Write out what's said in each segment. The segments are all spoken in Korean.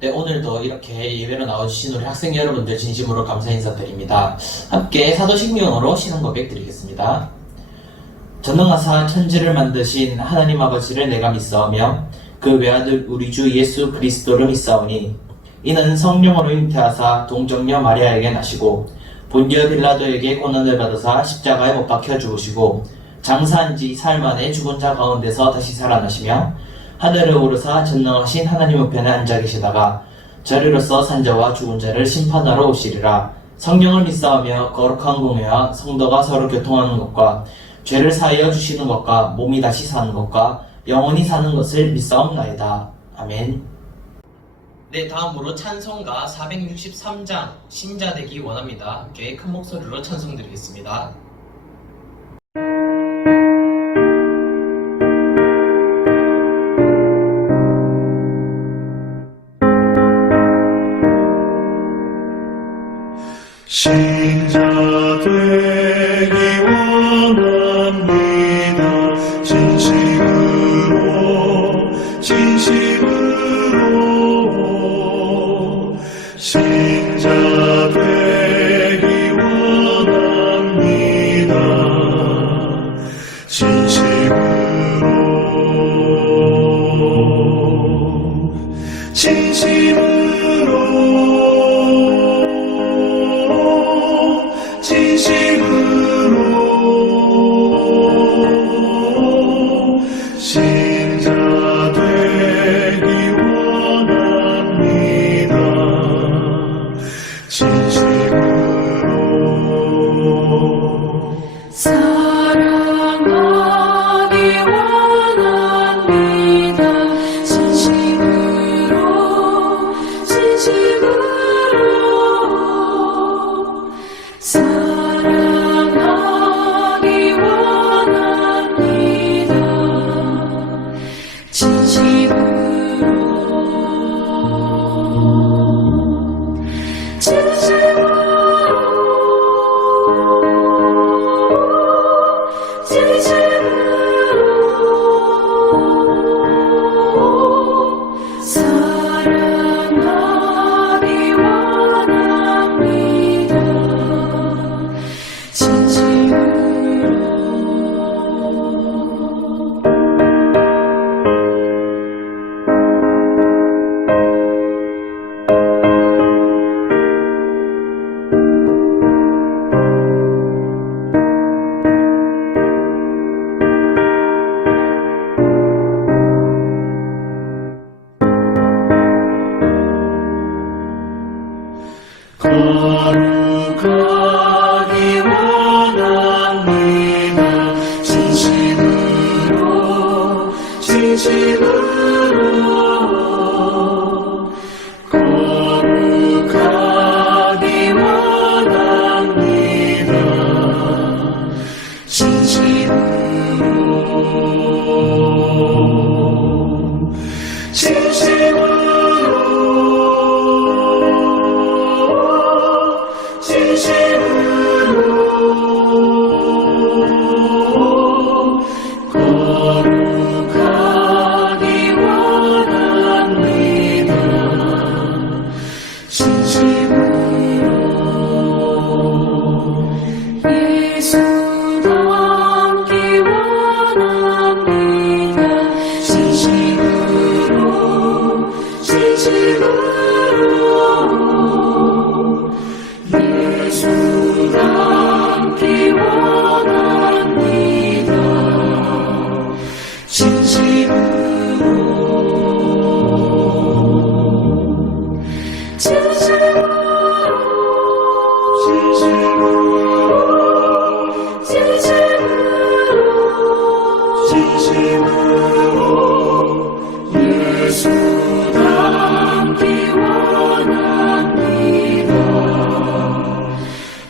네, 오늘도 이렇게 예배로 나와주신 우리 학생 여러분들 진심으로 감사 인사드립니다. 함께 사도신경으로 신앙 고백 드리겠습니다. 전능하사 천지를 만드신 하나님 아버지를 내가 믿사오며 그 외아들 우리 주 예수 그리스도를 믿사오니 이는 성령으로 잉태하사 동정녀 마리아에게 나시고 본디오 빌라도에게 고난을 받으사 십자가에 못 박혀 죽으시고 장사한 지 사흘 만에 죽은 자 가운데서 다시 살아나시며 하늘에 오르사 전능하신 하나님 우편에 앉아 계시다가 저리로서 산자와 죽은 자를 심판하러 오시리라. 성령을 믿사오며 거룩한 공회와 성도가 서로 교통하는 것과 죄를 사하여 주시는 것과 몸이 다시 사는 것과 영원히 사는 것을 믿사옵나이다. 아멘. 네, 다음으로 찬송가 463장 신자 되기 원합니다. 함께 큰 목소리로 찬송드리겠습니다. 신자 되기 원합니다. 진심으로 신자 되기 원합니다. 진심으로 신자 되기 원합니다. 진심으로 사랑하기 원합니다. 진심으로 사랑하기 원합니다. 사랑하기 원합니다. 거룩하기 원합니다. 진심으로 거룩하기 원합니다. 거룩하기 원합니다. 진심으로 예수 닮기 원합니다. 진심으로 예수 닮기 원합니다. 진심으로 예수 닮기 원합니다.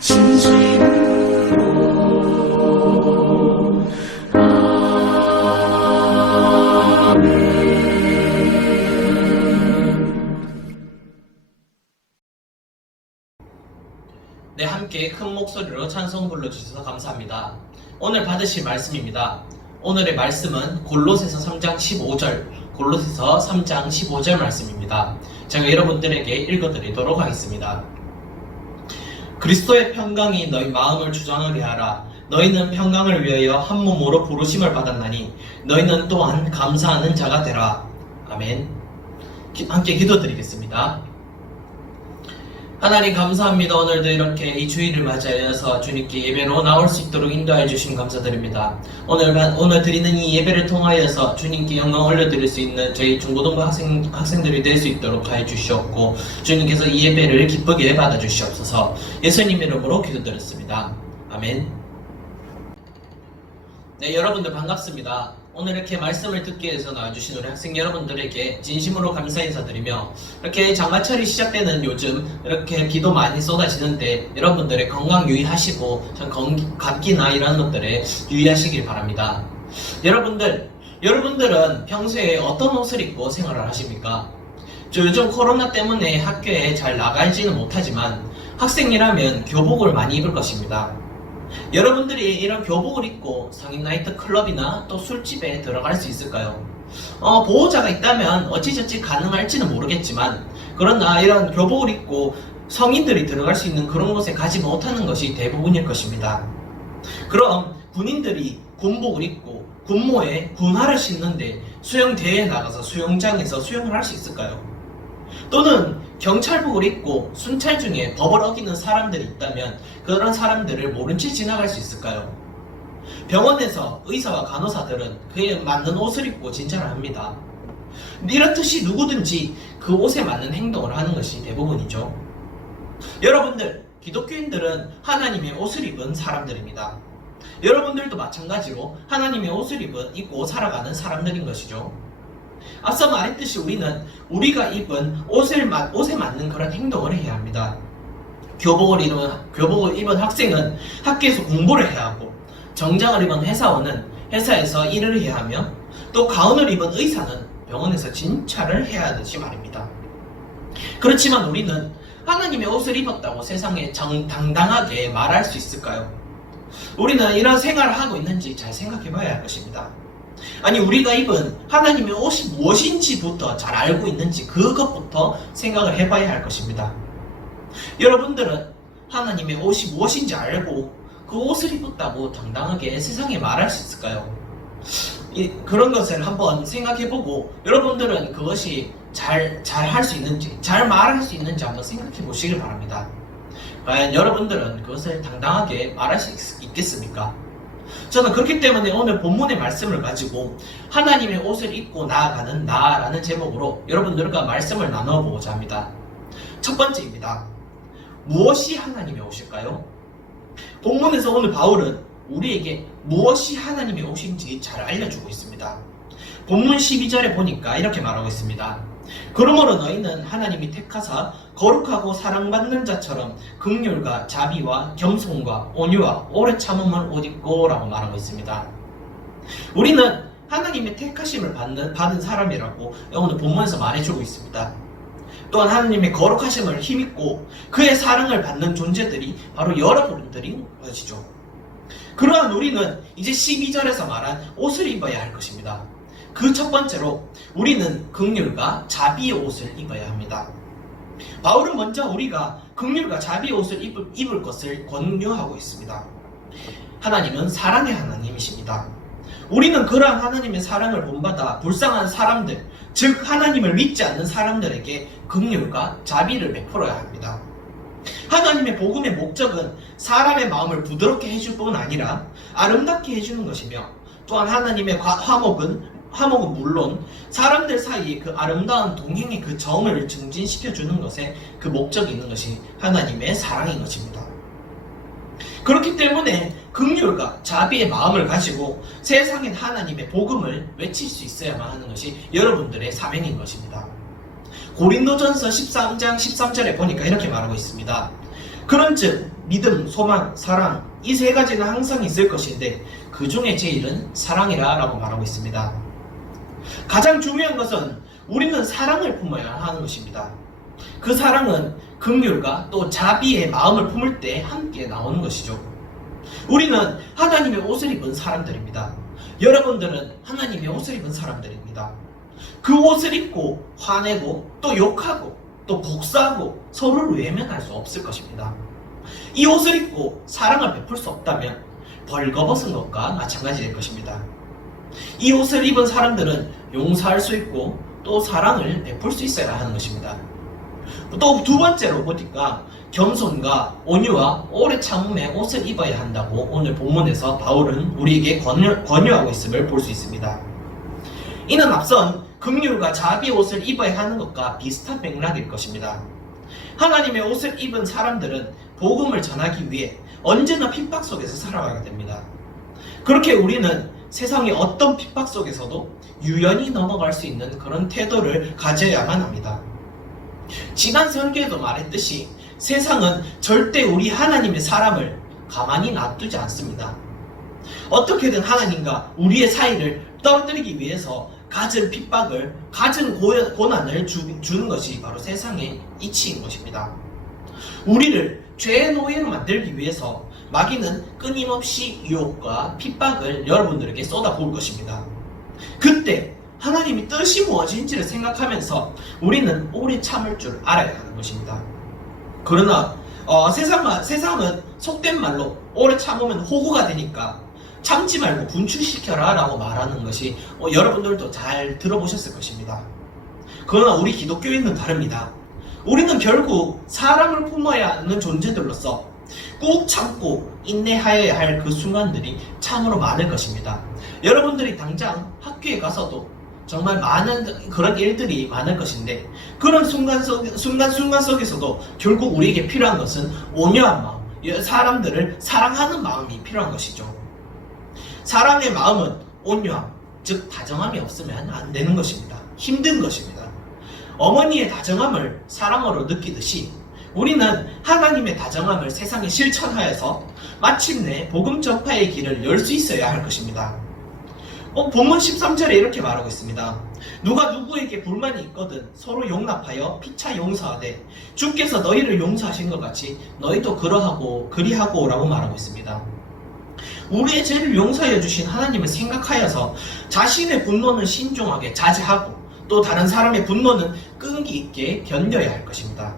진심으로 아멘. 네, 함께 큰 목소리로 찬송 불러주셔서 감사합니다. 오늘 받으실 말씀입니다. 오늘의 말씀은 골로새서 3장 15절, 골로새서 3장 15절 말씀입니다. 제가 여러분들에게 읽어드리도록 하겠습니다. 그리스도의 평강이 너희 마음을 주장하게 하라. 너희는 평강을 위하여 한 몸으로 부르심을 받았나니 너희는 또한 감사하는 자가 되라. 아멘. 함께 기도드리겠습니다. 하나님 감사합니다. 오늘도 이렇게 이 주일을 맞이하여서 주님께 예배로 나올 수 있도록 인도해 주심 감사드립니다. 오늘 드리는 이 예배를 통하여서 주님께 영광 올려드릴 수 있는 저희 중고등부 학생들이 될 수 있도록 하여 주시옵고 주님께서 이 예배를 기쁘게 받아 주시옵소서. 예수님 이름으로 기도드렸습니다. 아멘. 네, 여러분들 반갑습니다. 오늘 이렇게 말씀을 듣기 위해서 나와주신 우리 학생 여러분들에게 진심으로 감사 인사드리며 이렇게 장마철이 시작되는 요즘 이렇게 비도 많이 쏟아지는데 여러분들의 건강 유의하시고 감기나 이런 것들에 유의하시길 바랍니다. 여러분들은 평소에 어떤 옷을 입고 생활을 하십니까? 요즘 코로나 때문에 학교에 잘 나가지는 못하지만 학생이라면 교복을 많이 입을 것입니다. 여러분들이 이런 교복을 입고 성인 나이트 클럽이나 또 술집에 들어갈 수 있을까요? 보호자가 있다면 어찌저찌 가능할지는 모르겠지만 그러나 이런 교복을 입고 성인들이 들어갈 수 있는 그런 곳에 가지 못하는 것이 대부분일 것입니다. 그럼 군인들이 군복을 입고 군모에 군화를 신는데 수영대회에 나가서 수영장에서 수영을 할 수 있을까요? 또는 경찰복을 입고 순찰 중에 법을 어기는 사람들이 있다면 그런 사람들을 모른 채 지나갈 수 있을까요? 병원에서 의사와 간호사들은 그에 맞는 옷을 입고 진찰을 합니다. 이렇듯이 누구든지 그 옷에 맞는 행동을 하는 것이 대부분이죠. 여러분들, 기독교인들은 하나님의 옷을 입은 사람들입니다. 여러분들도 마찬가지로 하나님의 옷을 입고 살아가는 사람들인 것이죠. 앞서 말했듯이 우리는 우리가 입은 옷에 맞는 그런 행동을 해야 합니다. 교복을 입은 학생은 학교에서 공부를 해야 하고, 정장을 입은 회사원은 회사에서 일을 해야 하며, 또 가운을 입은 의사는 병원에서 진찰을 해야 하듯이 말입니다. 그렇지만 우리는 하나님의 옷을 입었다고 세상에 당당하게 말할 수 있을까요? 우리는 이런 생활을 하고 있는지 잘 생각해 봐야 할 것입니다. 아니, 우리가 입은 하나님의 옷이 무엇인지부터 잘 알고 있는지 그것부터 생각을 해봐야 할 것입니다. 여러분들은 하나님의 옷이 무엇인지 알고 그 옷을 입었다고 당당하게 세상에 말할 수 있을까요? 그런 것을 한번 생각해보고 여러분들은 그것이 잘 할 수 있는지, 잘 말할 수 있는지 한번 생각해 보시길 바랍니다. 과연 여러분들은 그것을 당당하게 말할 수 있겠습니까? 저는 그렇기 때문에 오늘 본문의 말씀을 가지고 하나님의 옷을 입고 나아가는 나라는 제목으로 여러분들과 말씀을 나눠보고자 합니다. 첫 번째입니다. 무엇이 하나님의 옷일까요? 본문에서 오늘 바울은 우리에게 무엇이 하나님의 옷인지 잘 알려주고 있습니다. 본문 12절에 보니까 이렇게 말하고 있습니다. 그러므로 너희는 하나님이 택하사 거룩하고 사랑받는 자처럼 긍휼과 자비와 겸손과 온유와 오래 참음을 옷 입고 라고 말하고 있습니다. 우리는 하나님의 택하심을 받은 사람이라고 오늘 본문에서 말해주고 있습니다. 또한 하나님의 거룩하심을 힘입고 그의 사랑을 받는 존재들이 바로 여러분들인 것이죠. 그러한 우리는 이제 12절에서 말한 옷을 입어야 할 것입니다. 그 첫 번째로 우리는 긍휼과 자비의 옷을 입어야 합니다. 바울은 먼저 우리가 긍휼과 자비의 옷을 입을 것을 권유하고 있습니다. 하나님은 사랑의 하나님이십니다. 우리는 그러한 하나님의 사랑을 본받아 불쌍한 사람들, 즉 하나님을 믿지 않는 사람들에게 긍휼과 자비를 베풀어야 합니다. 하나님의 복음의 목적은 사람의 마음을 부드럽게 해줄 뿐 아니라 아름답게 해주는 것이며, 또한 하나님의 화목은 물론 사람들 사이에 그 아름다운 동행의 그 정을 증진시켜주는 것에 그 목적이 있는 것이 하나님의 사랑인 것입니다. 그렇기 때문에 긍휼과 자비의 마음을 가지고 세상엔 하나님의 복음을 외칠 수 있어야만 하는 것이 여러분들의 사명인 것입니다. 고린도전서 13장 13절에 보니까 이렇게 말하고 있습니다. 그런즉 믿음, 소망, 사랑 이 세 가지는 항상 있을 것인데 그 중에 제일은 사랑이라 라고 말하고 있습니다. 가장 중요한 것은 우리는 사랑을 품어야 하는 것입니다. 그 사랑은 긍휼과 또 자비의 마음을 품을 때 함께 나오는 것이죠. 우리는 하나님의 옷을 입은 사람들입니다. 여러분들은 하나님의 옷을 입은 사람들입니다. 그 옷을 입고 화내고 또 욕하고 또 복수하고 서로를 외면할 수 없을 것입니다. 이 옷을 입고 사랑을 베풀 수 없다면 벌거벗은 것과 마찬가지일 것입니다. 이 옷을 입은 사람들은 용서할 수 있고 또 사랑을 베풀 수 있어야 하는 것입니다. 또 두 번째로 보니까 겸손과 온유와 오래 참음의 옷을 입어야 한다고 오늘 본문에서 바울은 우리에게 권유하고 있음을 볼 수 있습니다. 이는 앞선 긍휼과 자비의 옷을 입어야 하는 것과 비슷한 맥락일 것입니다. 하나님의 옷을 입은 사람들은 복음을 전하기 위해 언제나 핍박 속에서 살아가게 됩니다. 그렇게 우리는 세상의 어떤 핍박 속에서도 유연히 넘어갈 수 있는 그런 태도를 가져야만 합니다. 지난 설교에도 말했듯이 세상은 절대 우리 하나님의 사람을 가만히 놔두지 않습니다. 어떻게든 하나님과 우리의 사이를 떨어뜨리기 위해서 갖은 핍박을, 갖은 고난을 주는 것이 바로 세상의 이치인 것입니다. 우리를 죄의 노예로 만들기 위해서 마귀는 끊임없이 유혹과 핍박을 여러분들에게 쏟아부을 것입니다. 그때 하나님의 뜻이 무엇인지를 생각하면서 우리는 오래 참을 줄 알아야 하는 것입니다. 그러나 세상은 속된 말로 오래 참으면 호구가 되니까 참지 말고 분출시켜라 라고 말하는 것이 여러분들도 잘 들어보셨을 것입니다. 그러나 우리 기독교인은 다릅니다. 우리는 결국 사람을 품어야 하는 존재들로서 꾹 참고 인내하여야 할 그 순간들이 참으로 많을 것입니다. 여러분들이 당장 학교에 가서도 정말 많은 그런 일들이 많을 것인데 그런 순간 속에서도 결국 우리에게 필요한 것은 온유한 마음, 사람들을 사랑하는 마음이 필요한 것이죠. 사랑의 마음은 온유함, 즉 다정함이 없으면 안 되는 것입니다. 힘든 것입니다. 어머니의 다정함을 사랑으로 느끼듯이 우리는 하나님의 다정함을 세상에 실천하여서 마침내 복음 전파의 길을 열 수 있어야 할 것입니다. 본문 13절에 이렇게 말하고 있습니다. 누가 누구에게 불만이 있거든 서로 용납하여 피차 용서하되 주께서 너희를 용서하신 것 같이 너희도 그리하고 라고 말하고 있습니다. 우리의 죄를 용서해 주신 하나님을 생각하여서 자신의 분노는 신중하게 자제하고 또 다른 사람의 분노는 끈기 있게 견뎌야 할 것입니다.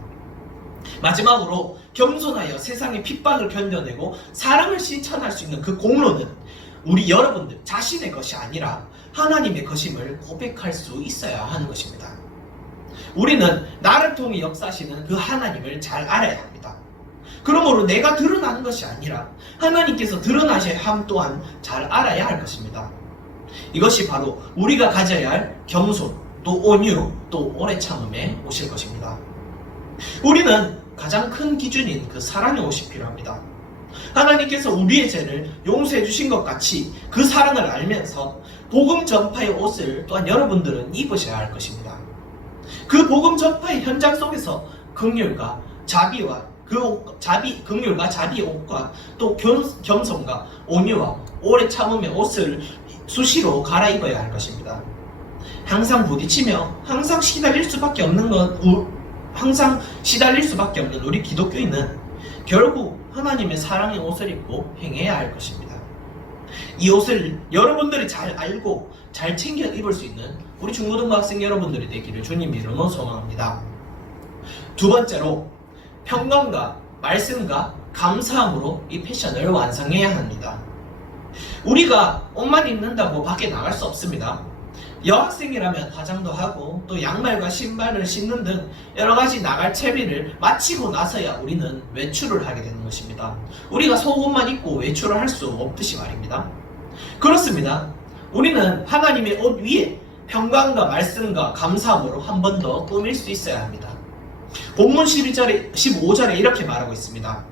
마지막으로 겸손하여 세상의 핍박을 견뎌내고 사랑을 실천할 수 있는 그 공로는 우리 여러분들 자신의 것이 아니라 하나님의 것임을 고백할 수 있어야 하는 것입니다. 우리는 나를 통해 역사하시는 그 하나님을 잘 알아야 합니다. 그러므로 내가 드러나는 것이 아니라 하나님께서 드러나셔야 함 또한 잘 알아야 할 것입니다. 이것이 바로 우리가 가져야 할 겸손, 또 온유, 또 오래 참음에 오실 것입니다. 우리는 가장 큰 기준인 그 사랑의 옷이 필요합니다. 하나님께서 우리의 죄를 용서해 주신 것 같이 그 사랑을 알면서 복음 전파의 옷을 또한 여러분들은 입으셔야 할 것입니다. 그 복음 전파의 현장 속에서 긍휼과 자비와 긍휼과 자비의 옷과 또 겸손과 온유와 오래 참음의 옷을 수시로 갈아입어야 할 것입니다. 항상 부딪히며 항상 시달릴 수밖에 없는 우리 기독교인은 결국 하나님의 사랑의 옷을 입고 행해야 할 것입니다. 이 옷을 여러분들이 잘 알고 잘 챙겨 입을 수 있는 우리 중고등부 학생 여러분들이 되기를 주님 이름으로 소망합니다. 두 번째로 평강과 말씀과 감사함으로 이 패션을 완성해야 합니다. 우리가 옷만 입는다고 밖에 나갈 수 없습니다. 여학생이라면 화장도 하고 또 양말과 신발을 신는 등 여러가지 나갈 채비를 마치고 나서야 우리는 외출을 하게 되는 것입니다. 우리가 속옷만 입고 외출을 할 수 없듯이 말입니다. 그렇습니다. 우리는 하나님의 옷 위에 평강과 말씀과 감사함으로 한 번 더 꾸밀 수 있어야 합니다. 본문 15절에 이렇게 말하고 있습니다.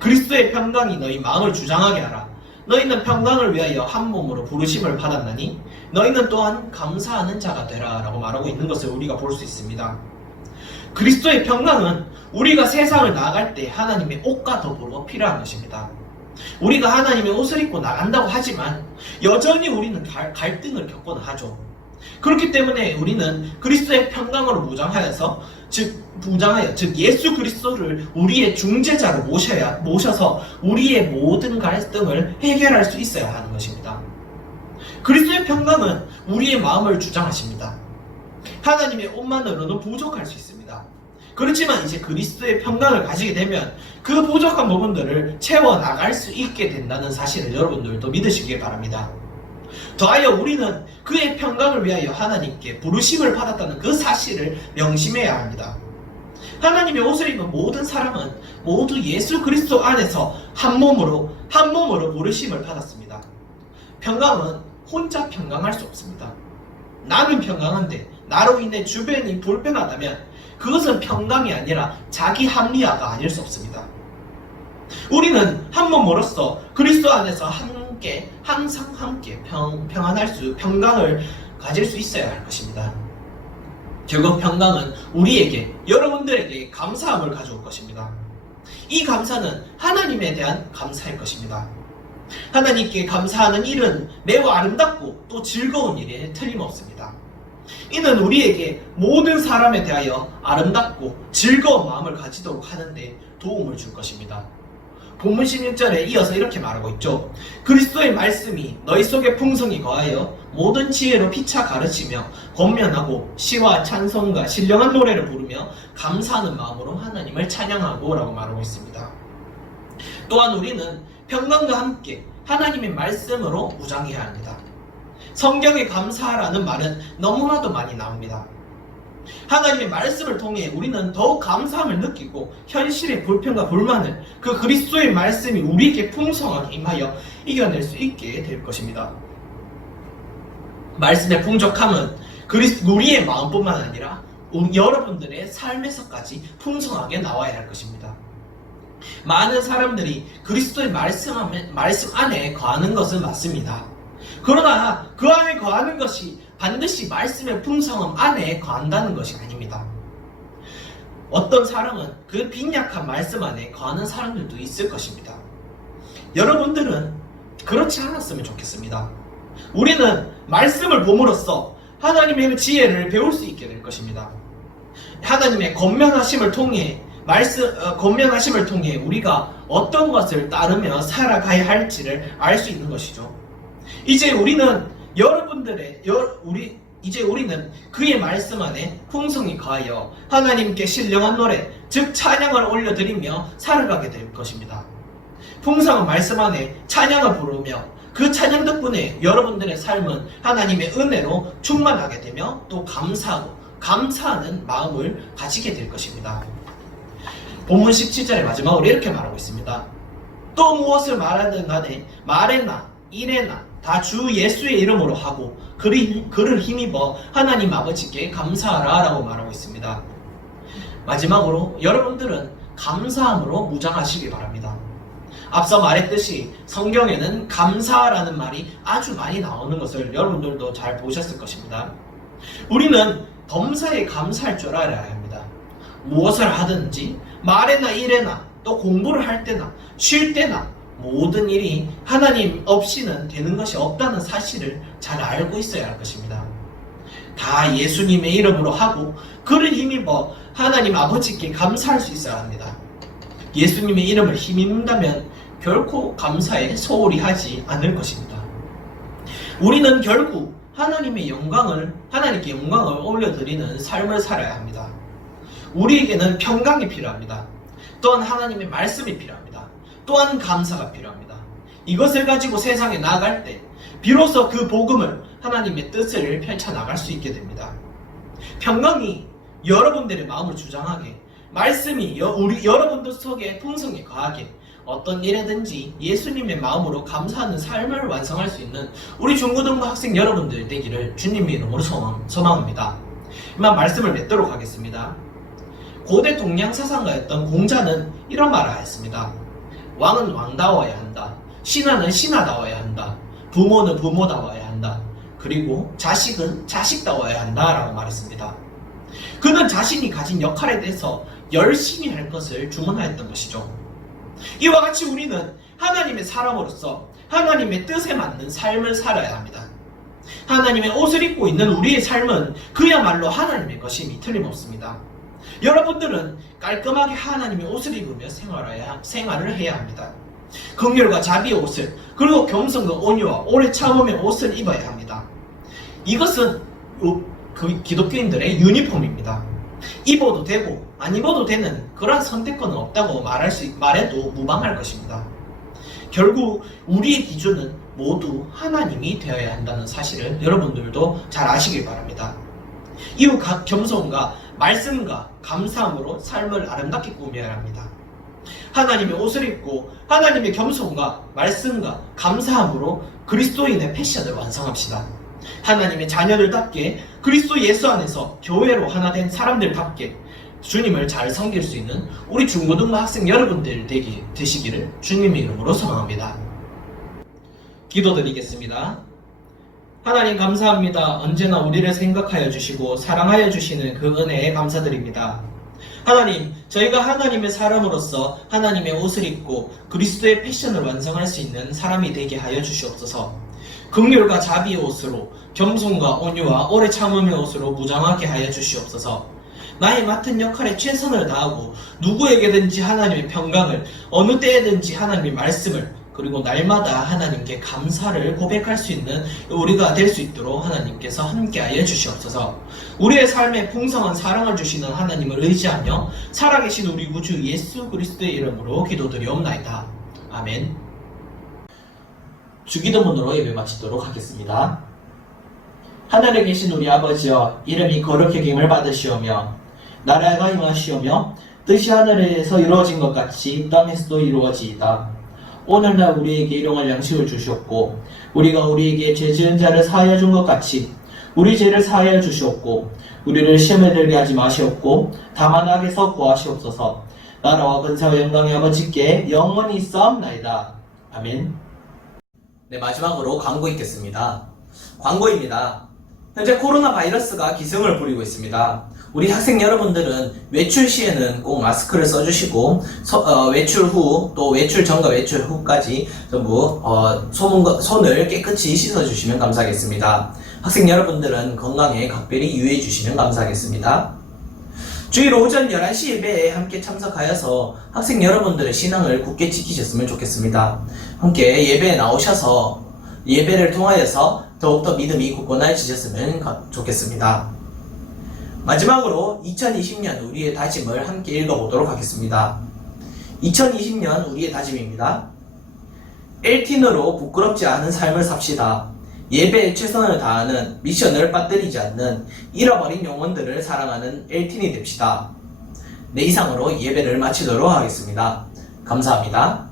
그리스도의 평강이 너희 마음을 주장하게 하라. 너희는 평강을 위하여 한 몸으로 부르심을 받았나니 너희는 또한 감사하는 자가 되라 라고 말하고 있는 것을 우리가 볼 수 있습니다. 그리스도의 평강은 우리가 세상을 나갈 때 하나님의 옷과 더불어 필요한 것입니다. 우리가 하나님의 옷을 입고 나간다고 하지만 여전히 우리는 갈등을 겪곤 하죠. 그렇기 때문에 우리는 그리스도의 평강으로 무장하여 예수 그리스도를 우리의 중재자로 모셔서 우리의 모든 갈등을 해결할 수 있어야 하는 것입니다. 그리스도의 평강은 우리의 마음을 주장하십니다. 하나님의 옷만으로는 부족할 수 있습니다. 그렇지만 이제 그리스도의 평강을 가지게 되면 그 부족한 부분들을 채워나갈 수 있게 된다는 사실을 여러분들도 믿으시길 바랍니다. 더하여 우리는 그의 평강을 위하여 하나님께 부르심을 받았다는 그 사실을 명심해야 합니다. 하나님의 옷을 입은 모든 사람은 모두 예수 그리스도 안에서 한 몸으로 부르심을 받았습니다. 평강은 혼자 평강할 수 없습니다. 나는 평강한데 나로 인해 주변이 불편하다면 그것은 평강이 아니라 자기 합리화가 아닐 수 없습니다. 우리는 한 몸으로서 그리스도 안에서 항상 함께 평강을 가질 수 있어야 할 것입니다. 결국 평강은 우리에게, 여러분들에게 감사함을 가져올 것입니다. 이 감사는 하나님에 대한 감사일 것입니다. 하나님께 감사하는 일은 매우 아름답고 또 즐거운 일에 틀림없습니다. 이는 우리에게 모든 사람에 대하여 아름답고 즐거운 마음을 가지도록 하는데 도움을 줄 것입니다. 본문 16절에 이어서 이렇게 말하고 있죠. 그리스도의 말씀이 너희 속에 풍성히 거하여 모든 지혜로 피차 가르치며 권면하고 시와 찬송과 신령한 노래를 부르며 감사하는 마음으로 하나님을 찬양하고 라고 말하고 있습니다. 또한 우리는 평강과 함께 하나님의 말씀으로 무장해야 합니다. 성경에 감사하라는 말은 너무나도 많이 나옵니다. 하나님의 말씀을 통해 우리는 더욱 감사함을 느끼고 현실의 불평과 불만을 그 그리스도의 말씀이 우리에게 풍성하게 임하여 이겨낼 수 있게 될 것입니다. 말씀의 풍족함은 우리의 마음뿐만 아니라 여러분들의 삶에서까지 풍성하게 나와야 할 것입니다. 많은 사람들이 그리스도의 말씀 안에 거하는 것은 맞습니다. 그러나 그 안에 거하는 것이 반드시 말씀의 풍성함 안에 거한다는 것이 아닙니다. 어떤 사람은 그 빈약한 말씀 안에 거하는 사람들도 있을 것입니다. 여러분들은 그렇지 않았으면 좋겠습니다. 우리는 말씀을 봄으로써 하나님의 지혜를 배울 수 있게 될 것입니다. 하나님의 권면하심을 통해 우리가 어떤 것을 따르며 살아가야 할지를 알 수 있는 것이죠. 이제 우리는 그의 말씀 안에 풍성히 거하여 하나님께 신령한 노래, 즉 찬양을 올려드리며 살아가게 될 것입니다. 풍성한 말씀 안에 찬양을 부르며 그 찬양 덕분에 여러분들의 삶은 하나님의 은혜로 충만하게 되며 또 감사하는 마음을 가지게 될 것입니다. 본문 17절의 마지막으로 이렇게 말하고 있습니다. 또 무엇을 말하든 간에 말에나 일에나 다 주 예수의 이름으로 하고 그를 힘입어 하나님 아버지께 감사하라 라고 말하고 있습니다. 마지막으로 여러분들은 감사함으로 무장하시기 바랍니다. 앞서 말했듯이 성경에는 감사라는 말이 아주 많이 나오는 것을 여러분들도 잘 보셨을 것입니다. 우리는 범사에 감사할 줄 알아야 합니다. 무엇을 하든지 말에나 일에나 또 공부를 할 때나 쉴 때나 모든 일이 하나님 없이는 되는 것이 없다는 사실을 잘 알고 있어야 할 것입니다. 다 예수님의 이름으로 하고 그를 힘입어 하나님 아버지께 감사할 수 있어야 합니다. 예수님의 이름을 힘입는다면 결코 감사에 소홀히 하지 않을 것입니다. 우리는 결국 하나님께 영광을 올려드리는 삶을 살아야 합니다. 우리에게는 평강이 필요합니다. 또한 하나님의 말씀이 필요합니다. 또한 감사가 필요합니다. 이것을 가지고 세상에 나아갈 때 비로소 그 복음을 하나님의 뜻을 펼쳐나갈 수 있게 됩니다. 평강이 여러분들의 마음을 주장하게, 말씀이 여러분들 속에 풍성히 거하게, 어떤 일에든지 예수님의 마음으로 감사하는 삶을 완성할 수 있는 우리 중고등부 학생 여러분들 되기를 주님의 이름으로 소망합니다. 이만 말씀을 맺도록 하겠습니다. 고대 동양 사상가였던 공자는 이런 말을 하였습니다. 왕은 왕다워야 한다. 신하는 신하다워야 한다. 부모는 부모다워야 한다. 그리고 자식은 자식다워야 한다 라고 말했습니다. 그는 자신이 가진 역할에 대해서 열심히 할 것을 주문하였던 것이죠. 이와 같이 우리는 하나님의 사람으로서 하나님의 뜻에 맞는 삶을 살아야 합니다. 하나님의 옷을 입고 있는 우리의 삶은 그야말로 하나님의 것임이 틀림없습니다. 여러분들은 깔끔하게 하나님의 옷을 입으며 생활을 해야 합니다. 긍휼과 자비의 옷을, 그리고 겸손과 온유와 오래 참음의 옷을 입어야 합니다. 이것은 그 기독교인들의 유니폼입니다. 입어도 되고 안 입어도 되는 그러한 선택권은 없다고 말해도 무방할 것입니다. 결국 우리의 기준은 모두 하나님이 되어야 한다는 사실을 여러분들도 잘 아시길 바랍니다. 이후 겸손과 말씀과 감사함으로 삶을 아름답게 꾸며야 합니다. 하나님의 옷을 입고 하나님의 겸손과 말씀과 감사함으로 그리스도인의 패션을 완성합시다. 하나님의 자녀들답게 그리스도 예수 안에서 교회로 하나 된 사람들답게 주님을 잘 섬길 수 있는 우리 중고등부 학생 여러분들 되시기를 주님의 이름으로 소망합니다. 기도드리겠습니다. 하나님 감사합니다. 언제나 우리를 생각하여 주시고 사랑하여 주시는 그 은혜에 감사드립니다. 하나님, 저희가 하나님의 사람으로서 하나님의 옷을 입고 그리스도의 패션을 완성할 수 있는 사람이 되게 하여 주시옵소서. 긍휼과 자비의 옷으로, 겸손과 온유와 오래 참음의 옷으로 무장하게 하여 주시옵소서. 나의 맡은 역할에 최선을 다하고 누구에게든지 하나님의 평강을, 어느 때에든지 하나님의 말씀을, 그리고 날마다 하나님께 감사를 고백할 수 있는 우리가 될 수 있도록 하나님께서 함께하여 주시옵소서. 우리의 삶에 풍성한 사랑을 주시는 하나님을 의지하며 살아계신 우리 구주 예수 그리스도의 이름으로 기도드리옵나이다. 아멘. 주기도문으로 예배 마치도록 하겠습니다. 하늘에 계신 우리 아버지여, 이름이 거룩히 여김을 받으시오며 나라가 임하시오며 뜻이 하늘에서 이루어진 것 같이 땅에서도 이루어지이다. 오늘날 우리에게 일용할 양식을 주시옵고 우리가 우리에게 죄 지은 자를 사하여 준 것 같이 우리 죄를 사하여 주시옵고 우리를 시험에 들게 하지 마시옵고 다만 악에서 구하시옵소서. 나라와 근사와 영광의 아버지께 영원히 있사옵나이다. 아멘. 네, 마지막으로 광고 있겠습니다. 광고입니다. 현재 코로나 바이러스가 기승을 부리고 있습니다. 우리 학생 여러분들은 외출 시에는 꼭 마스크를 써주시고 외출 후 또 외출 전과 외출 후까지 전부 손을 깨끗이 씻어주시면 감사하겠습니다. 학생 여러분들은 건강에 각별히 유의해 주시면 감사하겠습니다. 주일 오전 11시 예배에 함께 참석하여서 학생 여러분들의 신앙을 굳게 지키셨으면 좋겠습니다. 함께 예배에 나오셔서 예배를 통하여서 더욱더 믿음이 굳건해지셨으면 좋겠습니다. 마지막으로 2020년 우리의 다짐을 함께 읽어보도록 하겠습니다. 2020년 우리의 다짐입니다. LTN으로 부끄럽지 않은 삶을 삽시다. 예배에 최선을 다하는, 미션을 빠뜨리지 않는, 잃어버린 영혼들을 사랑하는 LTN이 됩시다. 네, 이상으로 예배를 마치도록 하겠습니다. 감사합니다.